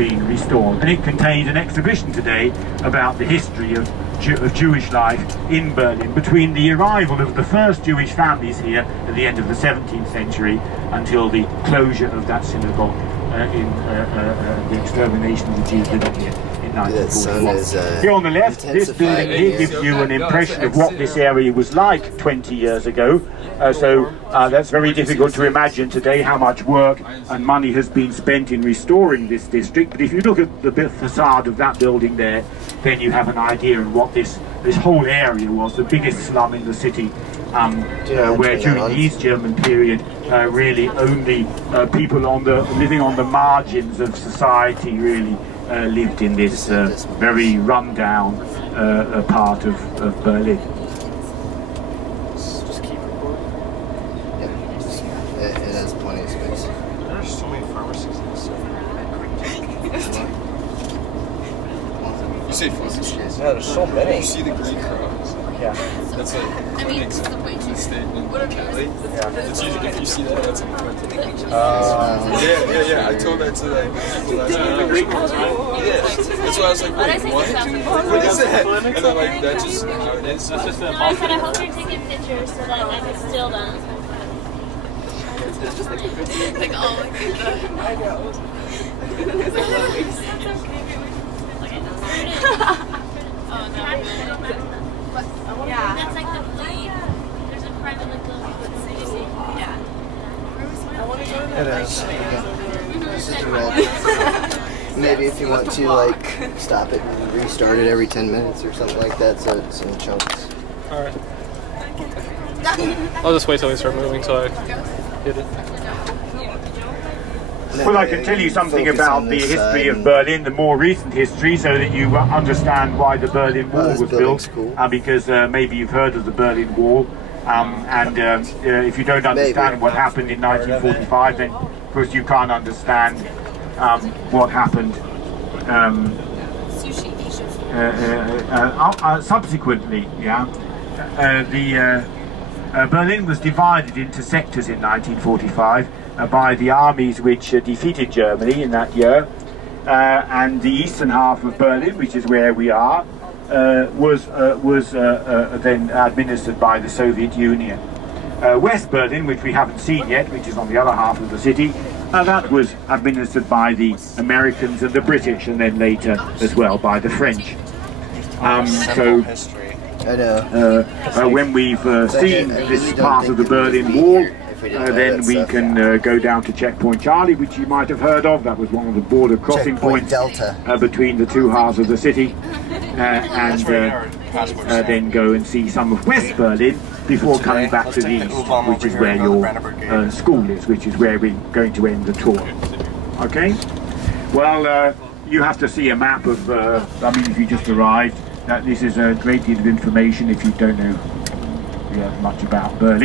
been restored, and it contains an exhibition today about the history of Jewish life in Berlin between the arrival of the first Jewish families here at the end of the 17th century until the closure of that synagogue in the extermination of the Jews living here in 1941. Here on the left, this building here gives you an impression of what this area was like 20 years ago. So that's very difficult to imagine today how much work and money has been spent in restoring this district. But if you look at the facade of that building there, then you have an idea of what this whole area was, the biggest slum in the city, where during the East German period really only people living on the margins of society really lived in this very run-down part of Berlin. Just keep recording. Yeah, it has plenty of space. There are so many pharmacies in this city. You say pharmacies? Yeah, there's so many. You see the green crowds? Yeah. That's like clinics in the state in Cali. It's usually, if you see that, that's in yeah. I told that to like people last night. Yeah. That's why I was like, wait, what? What is that? And then like that just. I said I hope you're taking pictures so that I can steal them. Like, oh my god. I know. Oh no. Yeah. That's like the flea. There's a private like little. Yeah. It is. Maybe if you want to like stop it and restart it every 10 minutes or something like that, so it's in chunks. Alright. I'll just wait till we start moving till I hit it. Well, I can tell you something about the history of Berlin, the more recent history, so that you understand why the Berlin Wall was built. Cool. Because maybe you've heard of the Berlin Wall, and if you don't understand what happened in 1945, then of course you can't understand what happened subsequently. Yeah, Berlin was divided into sectors in 1945. By the armies which defeated Germany in that year, and the eastern half of Berlin, which is where we are, was then administered by the Soviet Union. West Berlin, which we haven't seen yet, which is on the other half of the city, that was administered by the Americans and the British, and then later as well by the French. So when we've seen this part of the Berlin Wall, then we can go down to Checkpoint Charlie, which you might have heard of. That was one of the border crossing points between the two halves of the city, and then go and see some of West Berlin before coming back to the east, which is where your school is, which is where we're going to end the tour. Okay? Well, you have to see a map of, I mean, if you just arrived, that this is a great deal of information if you don't know much about Berlin.